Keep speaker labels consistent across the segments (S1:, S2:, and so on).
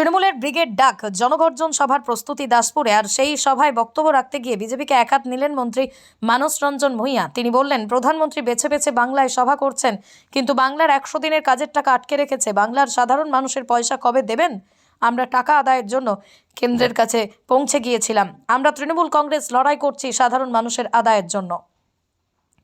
S1: তৃণমূলের ব্রিগেড ডাক, জনগর্জন সভার প্রস্তুতি দাসপুরে, আর সেই সভায় বক্তব্য রাখতে গিয়ে বিজেপিকে একাত নিলেন মন্ত্রী মানস রঞ্জন ভূঁইয়া। তিনি বললেন, প্রধানমন্ত্রী বেছে বেছে বাংলায় সভা করছেন, কিন্তু বাংলার একশো দিনের কাজের টাকা আটকে রেখেছে। বাংলার সাধারণ মানুষের পয়সা কবে দেবেন? আমরা টাকা আদায়ের জন্য কেন্দ্রের কাছে পৌঁছে গিয়েছিলাম। আমরা তৃণমূল কংগ্রেস লড়াই করছি সাধারণ মানুষের আদায়ের জন্য।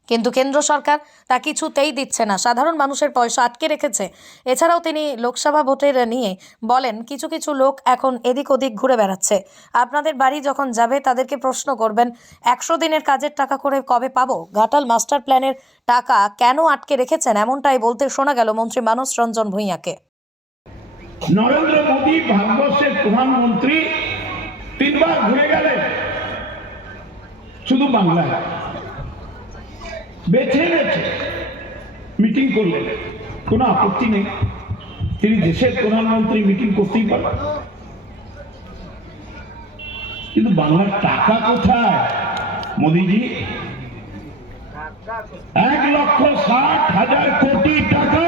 S1: কিন্তু কেন্দ্র সরকার তা কিছুতেই দিচ্ছে না। সাধারণ মানুষের পয়সা আটকে রেখেছে। এছাড়াও তিনি লোকসভা ভোটের নিয়ে বলেন, কিছু কিছু লোক এখন এদিক ওদিক ঘুরে বেড়াচ্ছে। আপনাদের বাড়ি যখন যাবে, তাদেরকে প্রশ্ন করবেন, একশো দিনের কাজের টাকা করে কবে পাবো? ঘাটাল মাস্টার প্ল্যানের টাকা কেন আটকে রেখেছেন? এমনটাই বলতে শোনা গেল মন্ত্রী মানস রঞ্জন ভূঁইয়াকে।
S2: নরেন্দ্র মোদী, ভারতবর্ষের প্রধানমন্ত্রী, তিনবার ঘুরে গেলেন। শুধু বাংলায়। বেছে বেছে মিটিং করলেন কোনো আপত্তি নেই তিনি দেশের প্রধানমন্ত্রী মিটিং করতেই পারেন কিন্তু বাংলার টাকা কোথায় মোদিজি এক লক্ষ ষাট হাজার কোটি টাকা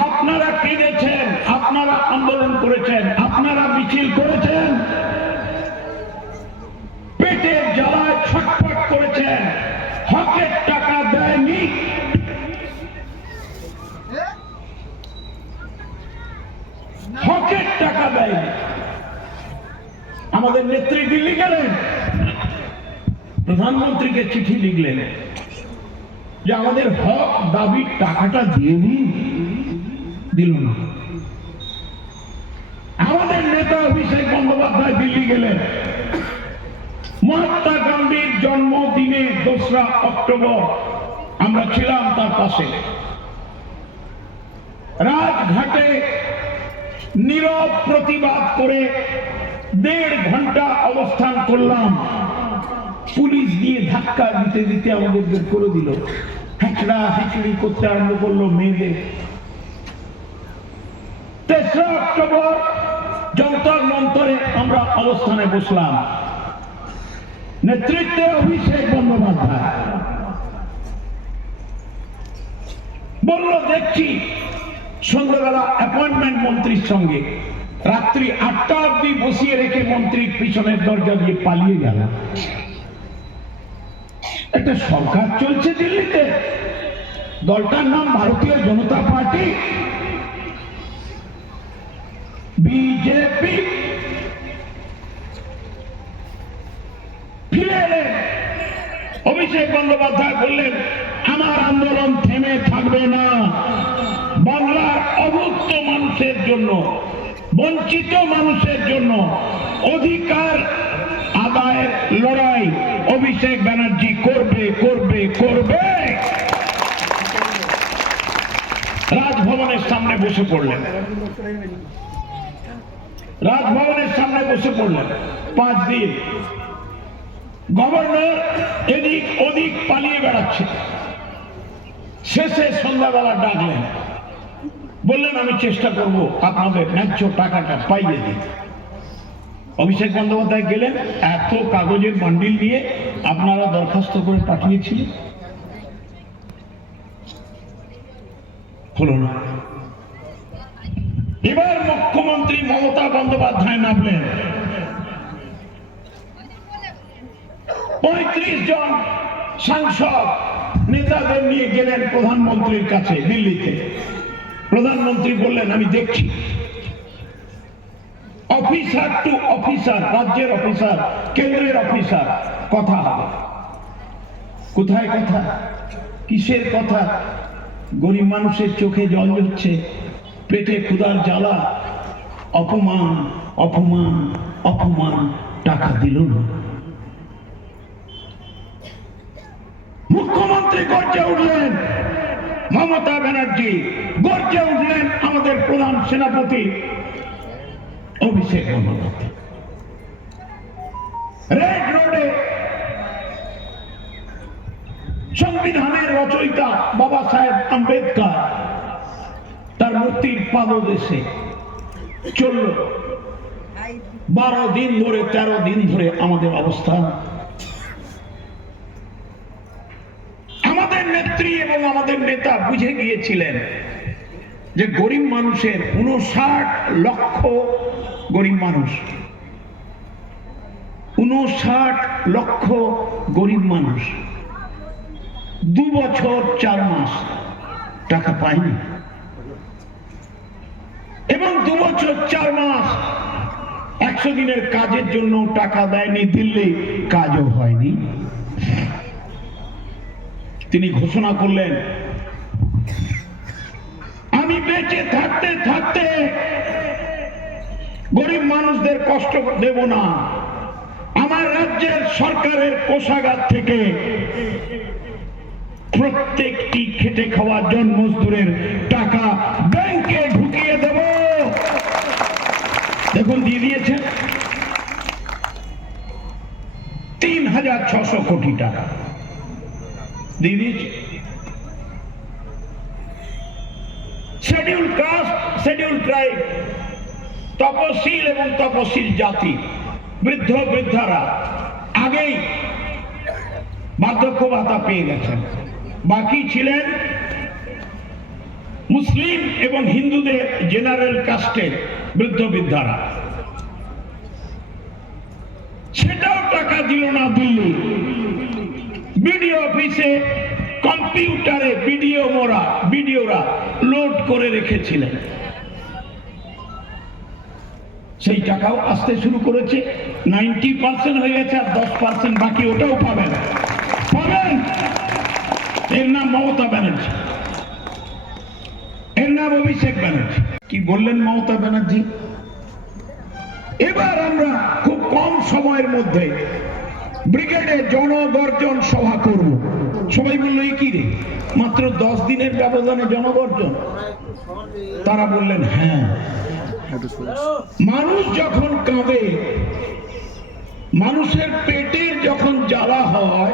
S2: আপনারা কিনেছেন আপনারা আন্দোলন করেছেন আমাদের নেত্রী দিল্লি গেলেন। প্রধানমন্ত্রীকে চিঠি লিখলেন যে আমাদের হক দাবির টাকাটা দিয়ে দিন। দিল না। আমাদের নেতা অভিষেক বন্দ্যোপাধ্যায় দিল্লি গেলেন। মহাত্মা গান্ধীর জন্মদিনে দোসরা অক্টোবর আমরা ছিলাম তার পাশে। রাজঘাটে নীরব প্রতিবাদ করে দেড় ঘণ্টা অবস্থান করলাম। পুলিশ দিয়ে ধাক্কা দিতে দিতে আমাদের বের করে দিল। হ্যাঁচড়া হ্যাঁচড়ি করতে আরম্ভ করল মেয়েদের। তেসরা অক্টোবর যন্তর মন্তরে আমরা অবস্থানে বসলাম। নেতৃত্বে অভিষেক বন্দ্যোপাধ্যায়। বলল, দেখছি সন্ধ্যাবেলা অ্যাপয়েন্টমেন্ট মন্ত্রীর সঙ্গে। রাত্রি আটটা অব্দি বসিয়ে রেখে মন্ত্রীর পিছনের দরজা দিয়ে পালিয়ে গেল। একটা সরকার চলছে দিল্লিতে। দলটার নাম ভারতীয় জনতা পার্টি। বিজেপি। ফিরে এলেন। অভিষেক বন্দ্যোপাধ্যায় বললেন, আমার আন্দোলন থেমে থাকবে না। বাংলার অভুক্ত মানুষের জন্য বঞ্চিত মানুষের জন্য অধিকার আদায়ের লড়াই অভিষেক ব্যানার্জি করবে করবে করবে। রাজভবনের সামনে বসে পড়লেন। রাজভবনের সামনে বসে পড়লেন। পাঁচ দিন। গভর্নর এদিক ওদিক পালিয়ে বেড়াচ্ছে। শেষে সন্ধ্যাবেলা ডাকলেন। বললেন, আমি চেষ্টা করব আপনাদের ন্যায্য টাকাটা পাইয়ে দিতে। অভিষেক বন্দ্যোপাধ্যায় গেলেন, এত কাগজের বান্ডিল নিয়ে আপনারা দরখাস্ত করে পাঠিয়েছিলেন? হলো না। এবার মুখ্যমন্ত্রী মমতা বন্দ্যোপাধ্যায় নামলেন। পঁয়ত্রিশ জন সাংসদ নেতাদের নিয়ে গেলেন প্রধানমন্ত্রীর কাছে দিল্লিতে। প্রধানমন্ত্রী বললেন, আমি দেখছি। অফিসার টু অফিসার রাজ্যের অফিসার কেন্দ্রের অফিসার কথা হবে। কোথায় কথা? কিসের কথা? গরিব মানুষের চোখে জল হচ্ছে পেটে ক্ষুধার জ্বালা। অপমান অপমান অপমান, টাকা দিল না। মুখ্যমন্ত্রী গর্জে উঠলেন মমতা ব্যানার্জি গর্জে উঠলেন আমাদের প্রধান সেনাপতি অভিষেক বন্দ্যোপাধ্যায় রেড রোডে সংবিধানের রচয়িতা বাবা সাহেব আম্বেদকর, তার মূর্তির পাদদেশে চলল। বারো দিন ধরে, তেরো দিন ধরে আমাদের অবস্থান আমাদের নেত্রী এবং আমাদের নেতা বুঝে গিয়েছিলেন যে গরিব মানুষের উনষাট লক্ষ গরিব মানুষ। উনষাট লক্ষ গরিব মানুষ। দু বছর চার মাস টাকা পায়নি। এবং দু বছর চার মাস একশো দিনের কাজের জন্য টাকা দেয়নি, দিল্লি কাজও হয়নি। তিনি ঘোষণা করলেন, আমি বেঁচে থাকতে থাকতে গরিব মানুষদের কষ্ট দেব না। আমার রাজ্যের সরকারের কোষাগার থেকে প্রত্যেকটি খেটে খাওয়া জন মজদুরের টাকা ব্যাংকে ঢুকিয়ে দেব। দেখুন, দিয়ে দিয়েছেন তিন হাজার ছশো কোটি টাকা। দিয়েছে শিডিউল কাস্ট শিডিউল ট্রাইব তপশীল এবং তপশীল জাতি, বৃদ্ধ বৃদ্ধারা আগেই বার্ধক্য ভাতা পেয়ে গেছেন। বাকি ছিলেন মুসলিম এবং হিন্দুদের জেনারেল কাস্টের বৃদ্ধ বৃদ্ধারা। সেটাও টাকা দিল না দিল্লি। বিডিও অফিসে কম্পিউটারে ভিডিও মোরা ভিডিওরা লোড করে রেখেছিলেন। সেই টাকাও আসতে শুরু করেছে। নাইনটি পার্সেন্ট হয়ে গেছে আর দশ পার্সেন্ট বাকি ওটাও পাবেন। পাবেন? এর নাম মমতা ব্যানার্জি। এর নাম অভিষেক ব্যানার্জি। কি বললেন মমতা ব্যানার্জি? এবার আমরা খুব কম সময়ের মধ্যে ব্রিগেডে জনগর্জন সভা করব। সবাই বলল, "এ কি রে? মাত্র দশ দিনের ব্যবধানে জনগর্জন? তারা বললেন হ্যাঁ। মানুষ যখন কাঁদে, মানুষের পেটের যখন জ্বালা হয়,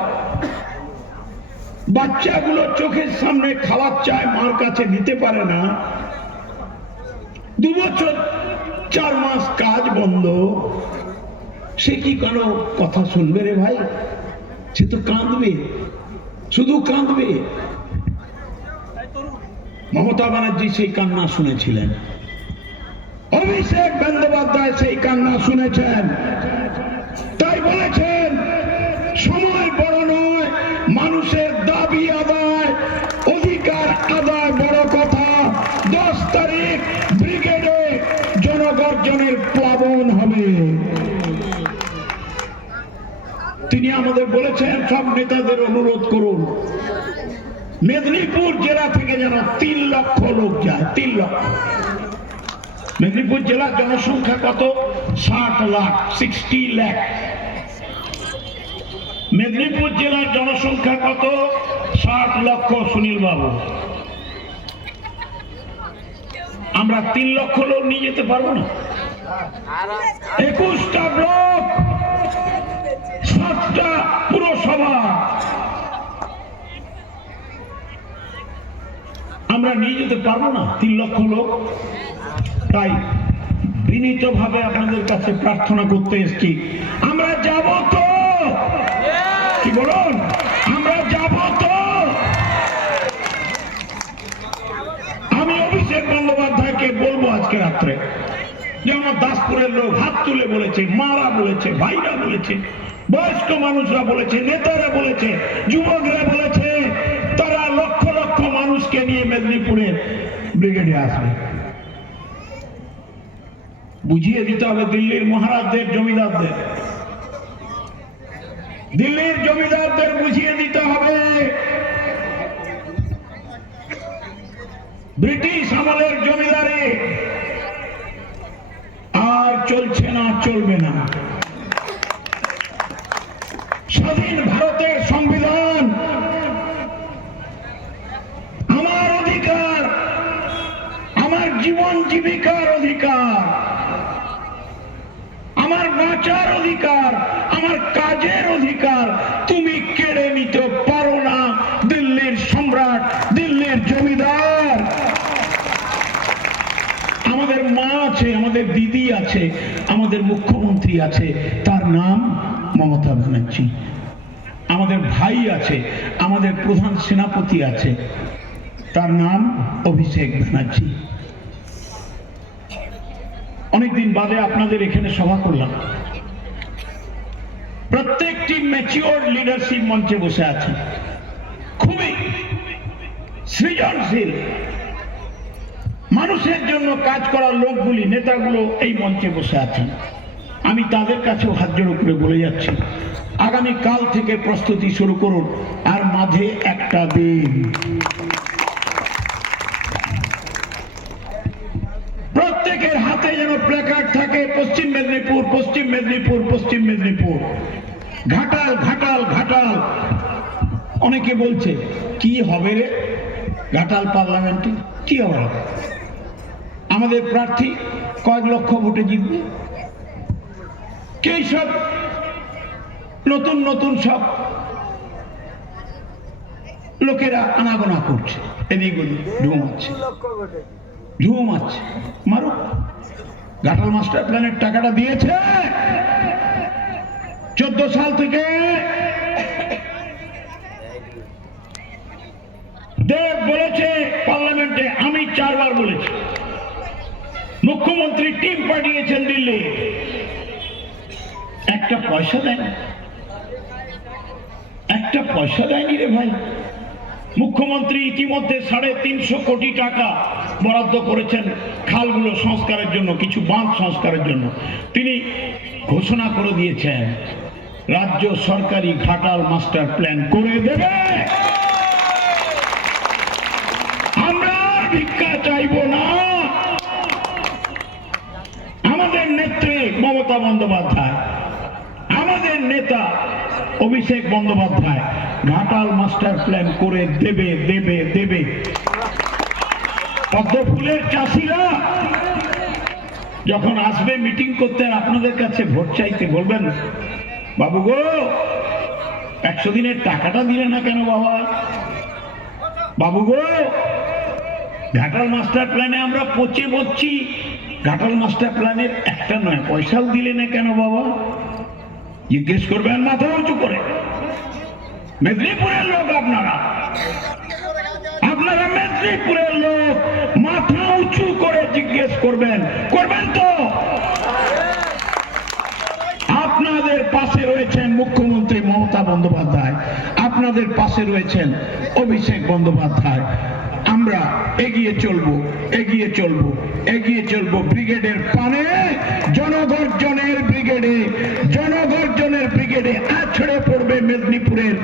S2: বাচ্চাগুলো চোখের সামনে খাওয়ার চায়, মার কাছে নিতে পারে না। দু বছর, চার মাস কাজ বন্ধ। সে কি কোনো কথা শুনবে রে ভাই? সে তো কাঁদবে, শুধু কাঁদবে। মমতা ব্যানার্জি সেই কান্না শুনেছিলেন। অভিষেক বন্দ্যোপাধ্যায় সেই কান্না শুনেছেন। তাই বলেছেন, সময় বড় নয়, মানুষের দাবি আদায়, অধিকার আদায় বড় কথা। দশ তারিখ ব্রিগেডে জনগর্জনের প্লাবন হবে। তিনি আমাদের বলেছেন, সব নেতাদের অনুরোধ করুন। মেদিনীপুর জেলা থেকে যেন তিন লক্ষ লোক যায়, তিন লক্ষ। মেদিনীপুর জেলার জনসংখ্যা কত? ষাট লাখ সিক্সটি লাখ। মেদিনীপুর জেলার জনসংখ্যা কত? ষাট লক্ষ, সুনীল বাবু। আমরা তিন লক্ষ লোক নিয়ে যেতে পারব না? একুশটা ব্লক। সাতটা পুরসভা। আমরা নিয়ে যেতে পারব না, তিন লক্ষ লোক। তাই বিনীতভাবে আপনাদের কাছে প্রার্থনা করতে এসেছি। আমরা যাব তো। কি বলুন? আমরা যাব তো। আমি অভিষেক বন্দ্যোপাধ্যায়কে বলব আজকে রাত্রে যে আমার দাসপুরের লোক হাত তুলে বলেছে, মারা বলেছে, ভাইরা বলেছে বয়স্ক মানুষরা বলেছে, নেতারা বলেছে, যুবকরা বলেছে, তারা লক্ষ লক্ষ মানুষকে নিয়ে মেদিনীপুরের ব্রিগেডে আসবে। বুঝিয়ে দিতে হবে দিল্লির মহারাজদের, জমিদারদের। দিল্লির জমিদারদের বুঝিয়ে দিতে হবে। ব্রিটিশ আমলের জমিদারে। আর চলছে না, চলবে না স্বাধীন ভারতের সংবিধান আমার অধিকার আমার জীবন জীবিকার অধিকার, আমার বাঁচার অধিকার, আমার কাজের অধিকার, তুমি কেড়ে নিতে পারো না দিল্লির সম্রাট, দিল্লির জমিদার। আমাদের মা আছে, আমাদের দিদি আছে, আমাদের মুখ্যমন্ত্রী আছে, তার নাম মমতা ব্যানার্জি। আমাদের ভাই আছে, আমাদের প্রধান সেনাপতি আছে, তার নাম অভিষেক ব্যানার্জি। অনেকদিন বাদে আপনাদের এখানে সভা করলাম। প্রত্যেকটি ম্যাচিওর লিডারশিপ মঞ্চে বসে আছে। খুবই সৃজনশীল। মানুষের জন্য কাজ করার লোকগুলি, নেতাগুলো এই মঞ্চে বসে আছেন আমি তাদের কাছেও হাত জোড়ো করে বলে যাচ্ছি আগামী কাল থেকে প্রস্তুতি শুরু করুন, আর মাঝে একটা দিন প্রত্যেকের হাতে যেন প্ল্যাকার্ড থাকে পশ্চিম মেদিনীপুর পশ্চিম মেদিনীপুর পশ্চিম মেদিনীপুর ঘাটাল ঘাটাল অনেকে বলছে, কি হবে রে ঘাটাল পার্লামেন্টে? কি হবে? আমাদের প্রার্থী কয়েক লক্ষ ভোটে জিতবে। কে সব? নতুন নতুন সব লোকেরা আনাগোনা করছে। এদিক ওদিক ঢুমাচ্ছে ঝুমাচ্ছে মারো ঘাটাল মাস্টার প্ল্যানের টাকাটা দিয়েছে। চোদ্দ সাল থেকে দেব বলেছে, পার্লামেন্টে আমি চারবার বলেছি। মুখ্যমন্ত্রী টিম পাঠিয়েছেন দিল্লি। একটা পয়সা দেন একটা পয়সা দেয়নি রে ভাই। মুখ্যমন্ত্রী ইতিমধ্যে সাড়ে তিনশো কোটি টাকা বরাদ্দ করেছেন খালগুলো সংস্কারের জন্য, কিছু বাঁধ সংস্কারের জন্য। তিনি ঘোষণা করে দিয়েছেন রাজ্য সরকারি ঘাটাল মাস্টার প্ল্যান করে দেবে। আমরা ভিক্ষা চাইব না। আমাদের নেত্রী মমতা বন্দ্যোপাধ্যায়, আমাদের নেতা অভিষেক বন্দ্যোপাধ্যায় ঘাটাল মাস্টার প্ল্যান করে দেবে দেবে দেবে। পদ্ম ফুলের চাষিরা যখন আসবে মিটিং করতে আপনাদের কাছে ভোট চাইতে বলবেন বাবু গো, একশো দিনের টাকাটা দিলে না কেন বাবা? বাবু গো, ঘাটাল মাস্টার প্ল্যানে আমরা পচে বসছি ঘাটাল মাস্টার প্ল্যানের একটা নয়, পয়সাও দিলে না কেন বাবা? জিজ্ঞেস করবেন মাথা উঁচু করে। মেদিনীপুরের লোক আপনারা। আপনারা মেদিনীপুরের লোক, মাথা উঁচু করে জিজ্ঞেস করবেন করবেন তো আপনাদের পাশে রয়েছেন মুখ্যমন্ত্রী মমতা বন্দ্যোপাধ্যায়। আপনাদের পাশে রয়েছেন অভিষেক বন্দ্যোপাধ্যায়। আমরা এগিয়ে চলবো এগিয়ে চলবো এগিয়ে চলবো ব্রিগেডের পানে। জনগর্জনের ব্রিগেডে জনগর্জনের ব্রিগেডে আছড়ে পড়বে মেদিনীপুরের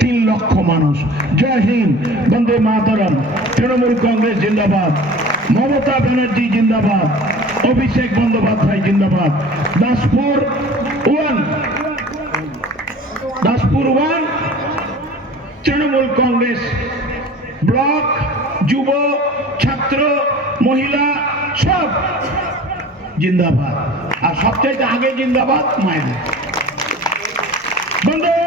S2: তিন লক্ষ মানুষ। জয় হিন্দ, বন্দে মাতরম, তৃণমূল কংগ্রেস জিন্দাবাদ, মমতা ব্যানার্জি জিন্দাবাদ, অভিষেক বন্দ্যোপাধ্যায় জিন্দাবাদ, দাসপুর ওয়ান তৃণমূল কংগ্রেস ব্লক যুব ছাত্র মহিলা সব জিন্দাবাদ আর সবচেয়ে আগে জিন্দাবাদ মায়ের বন্দে